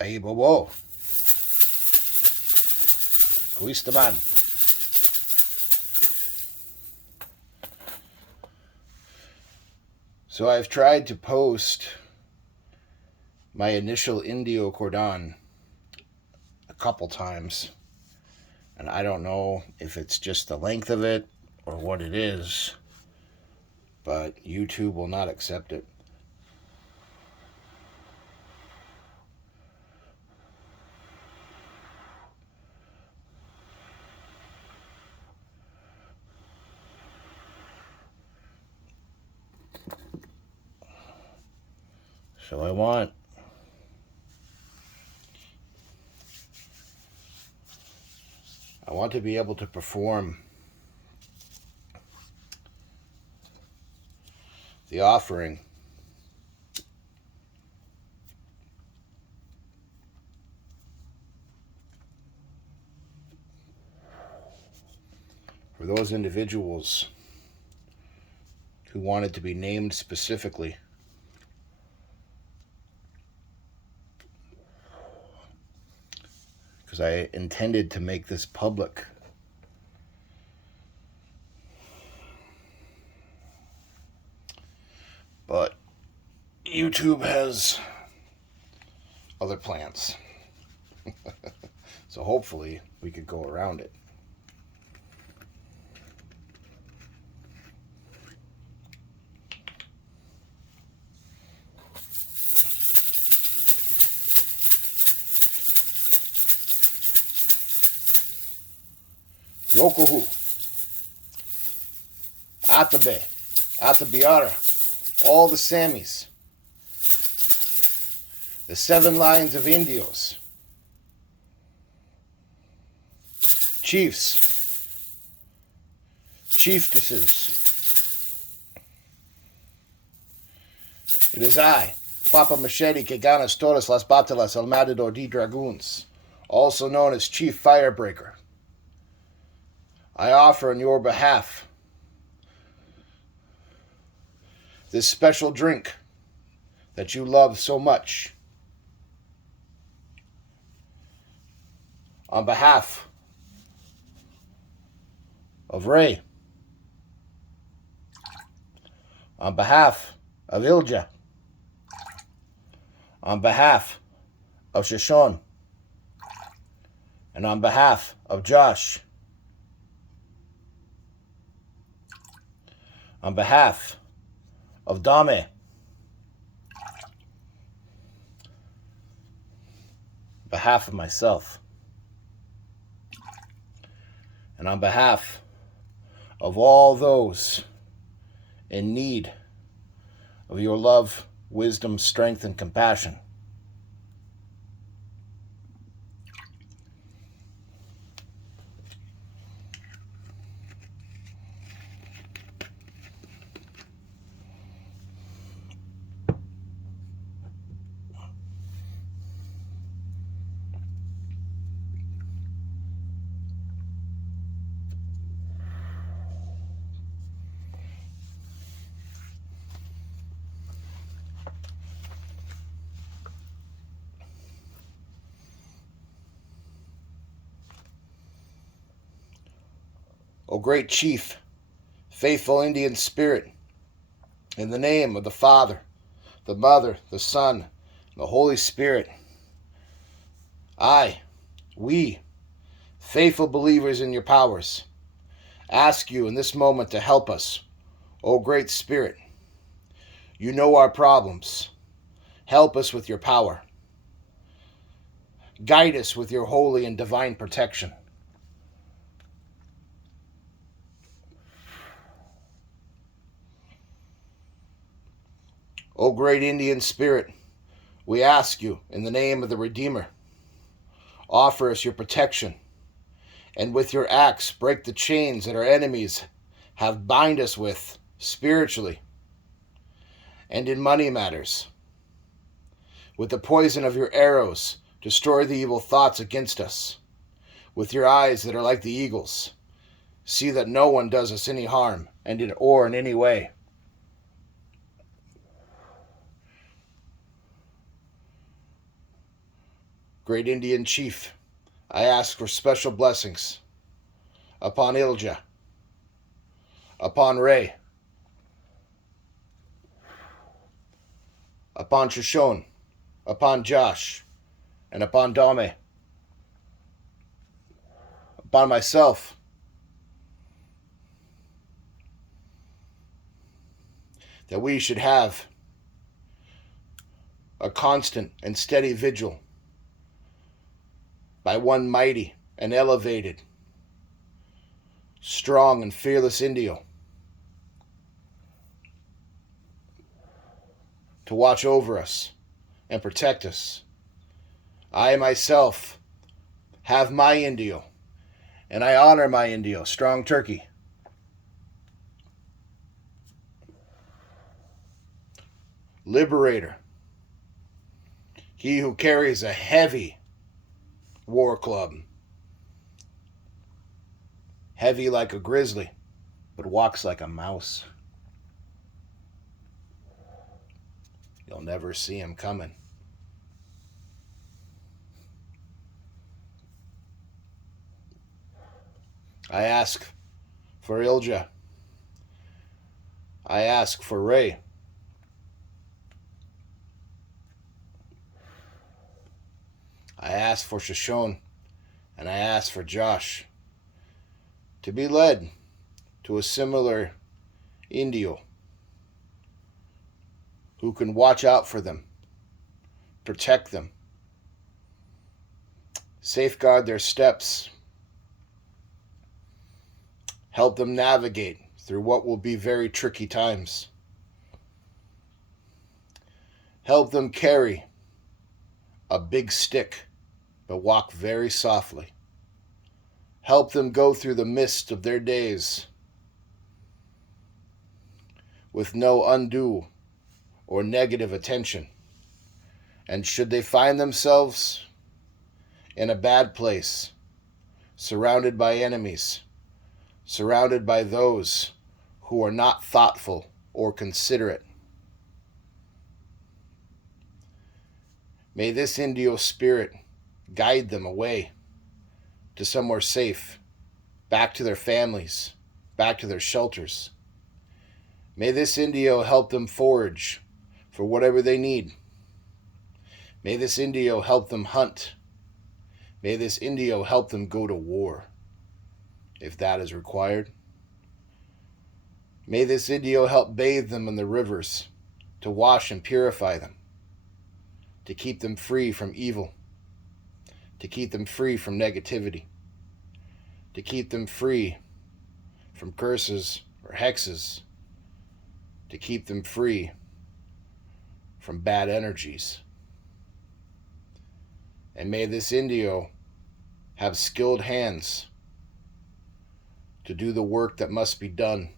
Ahí, bobo. Kuista man. So I've tried to post my initial Indio Cordon a couple times, and I don't know if it's just the length of it or what it is, but YouTube will not accept it. So I want to be able to perform the offering for those individuals who wanted to be named specifically. Because I intended to make this public. But YouTube has other plans. So hopefully we could go around it. Yokohu, Atabe, Atabiara, all the Samis, the 7 lines of Indios, chiefs, chieftesses. It is I, Papa Machete, que ganas todas las batallas al matador de dragoons, also known as Chief Firebreaker. I offer on your behalf this special drink that you love so much. On behalf of Ray. On behalf of Ilja. On behalf of Shoshone. And on behalf of Josh. On behalf of Dame, on behalf of myself, and on behalf of all those in need of your love, wisdom, strength, and compassion, O great chief, faithful Indian spirit, in the name of the Father, the Mother, the Son, and the Holy Spirit, we, faithful believers in your powers, ask you in this moment to help us, O great Spirit. You know our problems. Help us with your power. Guide us with your holy and divine protection. O great Indian Spirit, we ask you in the name of the Redeemer, offer us your protection, and with your axe break the chains that our enemies have bind us with spiritually and in money matters. With the poison of your arrows, destroy the evil thoughts against us. With your eyes that are like the eagles, see that no one does us any harm and in any way. Great Indian Chief, I ask for special blessings upon Ilja, upon Ray, upon Shoshone, upon Josh, and upon Dame, upon myself, that we should have a constant and steady vigil by one mighty and elevated, strong and fearless Indio, to watch over us and protect us. I myself have my Indio, and I honor my Indio, Strong Turkey. Liberator, he who carries a heavy war club, heavy like a grizzly, but walks like a mouse. You'll never see him coming. I ask for Ilja. I ask for Ray. I ask for Shoshone, and I ask for Josh to be led to a similar Indio who can watch out for them, protect them, safeguard their steps, help them navigate through what will be very tricky times, help them carry a big stick but walk very softly, help them go through the mist of their days with no undue or negative attention. And should they find themselves in a bad place, surrounded by enemies, surrounded by those who are not thoughtful or considerate, may this Indio spirit guide them away to somewhere safe, back to their families, back to their shelters. May this Indio help them forage for whatever they need. May this Indio help them hunt. May this Indio help them go to war, if that is required. May this Indio help bathe them in the rivers, to wash and purify them, to keep them free from evil, to keep them free from negativity, to keep them free from curses or hexes, to keep them free from bad energies. And may this Indio have skilled hands to do the work that must be done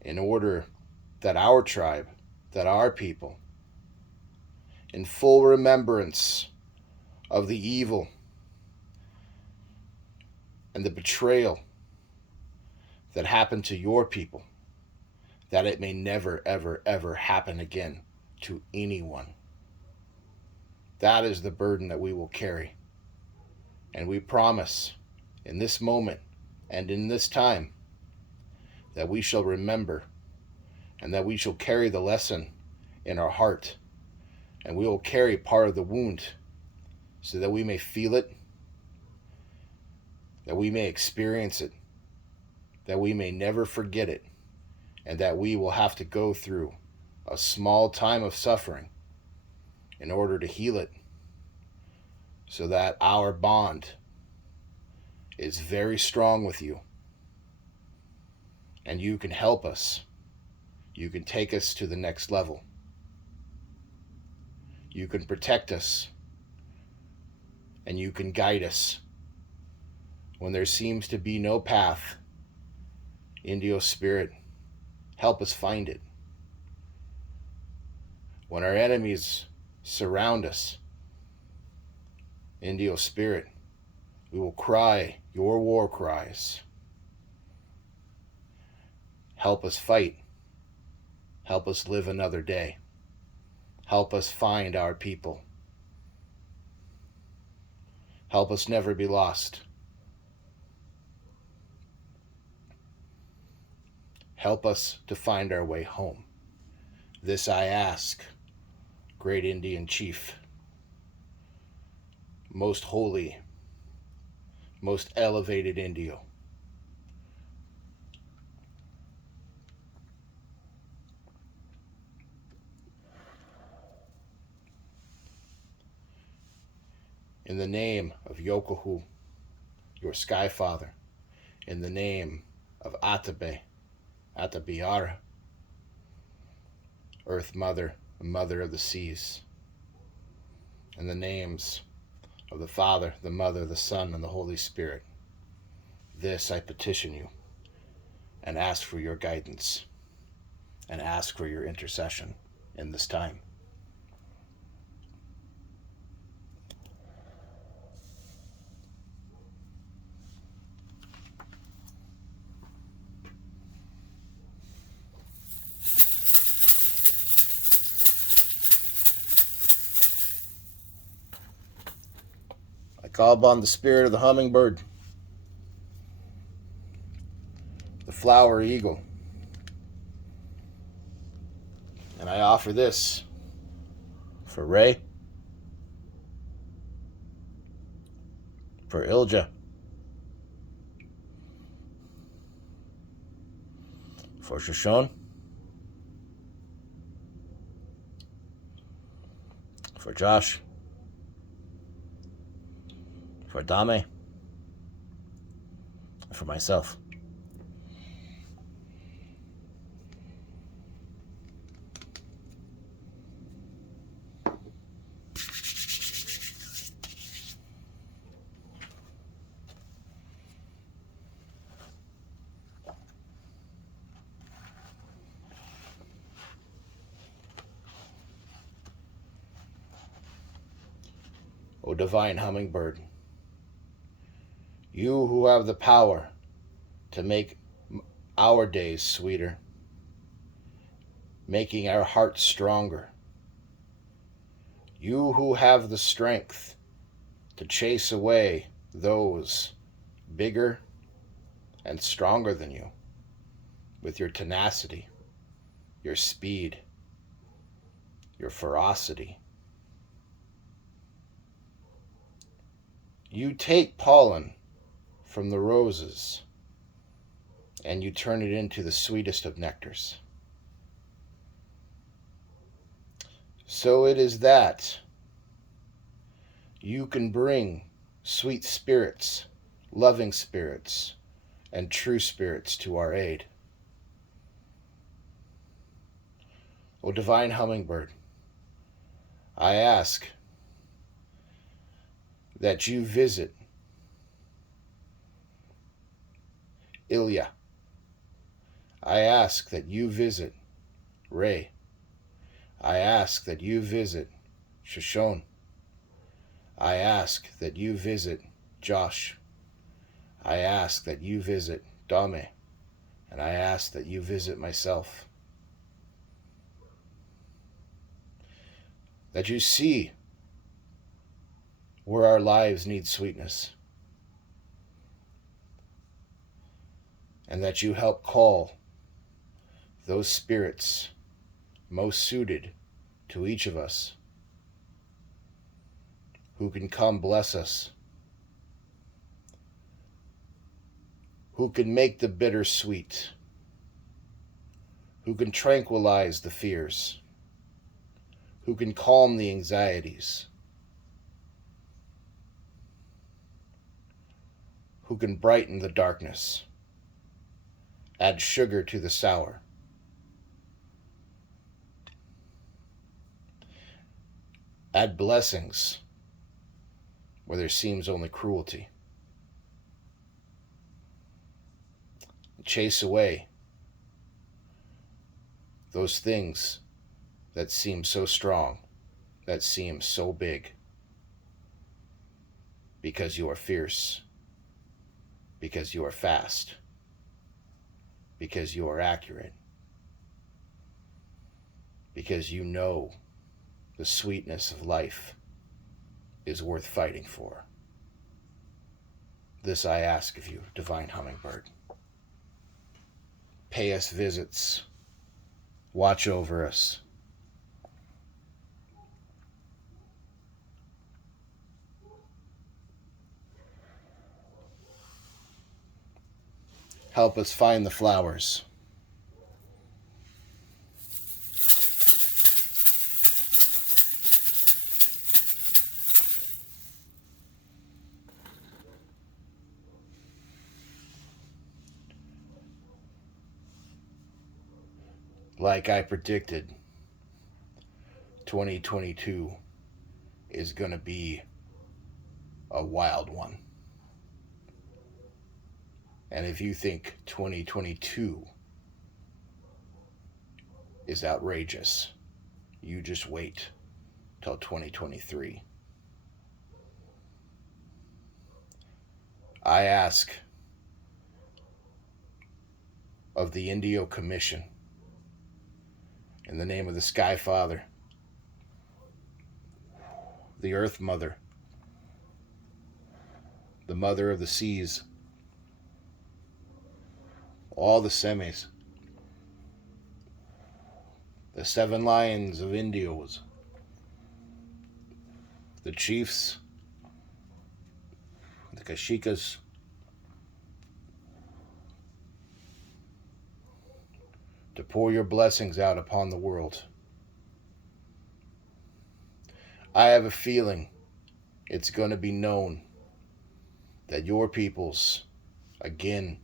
in order that our tribe, that our people, in full remembrance of the evil and the betrayal that happened to your people, that it may never, ever, ever happen again to anyone. That is the burden that we will carry. And we promise in this moment and in this time that we shall remember and that we shall carry the lesson in our heart, and we will carry part of the wound so that we may feel it, that we may experience it, that we may never forget it, and that we will have to go through a small time of suffering in order to heal it, so that our bond is very strong with you, and you can help us. You can take us to the next level. You can protect us, and you can guide us when there seems to be no path. Indio Spirit, help us find it. When our enemies surround us, Indio Spirit, we will cry your war cries. Help us fight. Help us live another day. Help us find our people. Help us never be lost. Help us to find our way home. This I ask, great Indian chief, most holy, most elevated Indio. In the name of Yokohu, your Sky Father, in the name of Atabeara, Earth Mother, the Mother of the Seas, in the names of the Father, the Mother, the Son, and the Holy Spirit, this I petition you and ask for your guidance and ask for your intercession in this time. I call upon the spirit of the hummingbird, the flower eagle, and I offer this for Ray, for Ilja, for Shoshone, for Josh, for Dame, and for myself. O divine hummingbird, you who have the power to make our days sweeter, making our hearts stronger, you who have the strength to chase away those bigger and stronger than you with your tenacity, your speed, your ferocity. You take pollen from the roses and you turn it into the sweetest of nectars. So it is that you can bring sweet spirits, loving spirits, and true spirits to our aid. O divine hummingbird, I ask that you visit Ilya. I ask that you visit Ray. I ask that you visit Shoshone. I ask that you visit Josh. I ask that you visit Dame. And I ask that you visit myself. That you see where our lives need sweetness. And that you help call those spirits most suited to each of us, who can come bless us, who can make the bitter sweet, who can tranquilize the fears, who can calm the anxieties, who can brighten the darkness, add sugar to the sour, add blessings where there seems only cruelty, chase away those things that seem so strong, that seem so big, because you are fierce, because you are fast, because you are accurate, because you know the sweetness of life is worth fighting for. This I ask of you, divine hummingbird. Pay us visits. Watch over us. Help us find the flowers. Like I predicted, 2022 is going to be a wild one. And if you think 2022 is outrageous, you just wait till 2023. I ask of the Indio Commission, in the name of the Sky Father, the Earth Mother, the Mother of the Seas, all the semis, the 7 lions of Indios, the chiefs, the Kashikas, to pour your blessings out upon the world. I have a feeling it's going to be known that your peoples, again,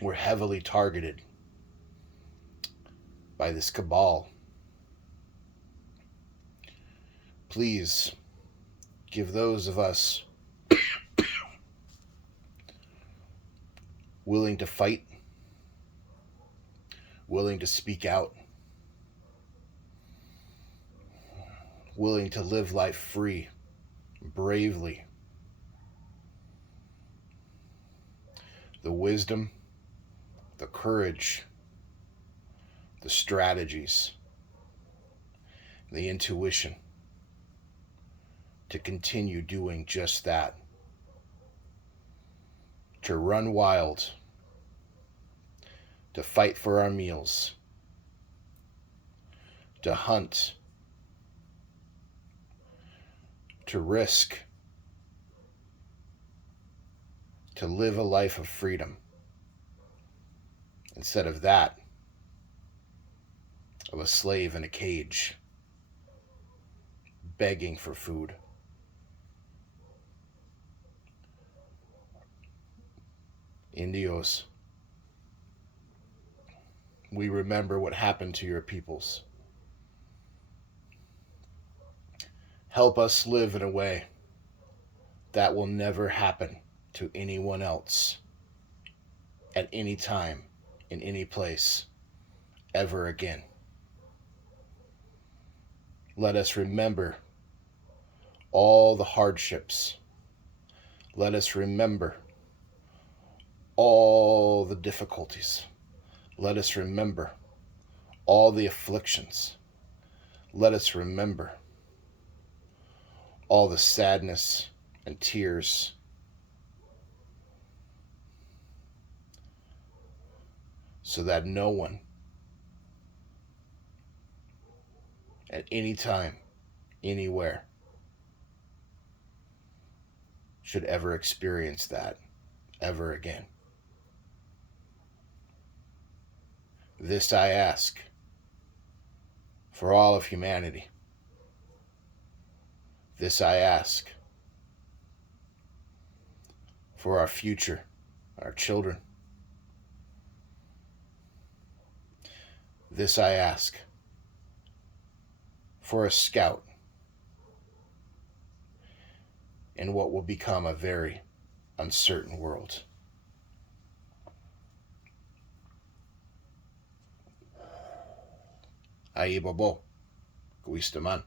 were heavily targeted by this cabal. Please give those of us willing to fight, willing to speak out, willing to live life free, bravely, the wisdom, the courage, the strategies, the intuition to continue doing just that, to run wild, to fight for our meals, to hunt, to risk, to live a life of freedom, instead of that of a slave in a cage, begging for food. Indios, we remember what happened to your peoples. Help us live in a way that will never happen to anyone else at any time, in any place, ever again. Let us remember all the hardships. Let us remember all the difficulties. Let us remember all the afflictions. Let us remember all the sadness and tears. So that no one, at any time, anywhere, should ever experience that ever again. This I ask for all of humanity. This I ask for our future, our children. This I ask for a scout in what will become a very uncertain world. Ahí, Bobo. Guistaman.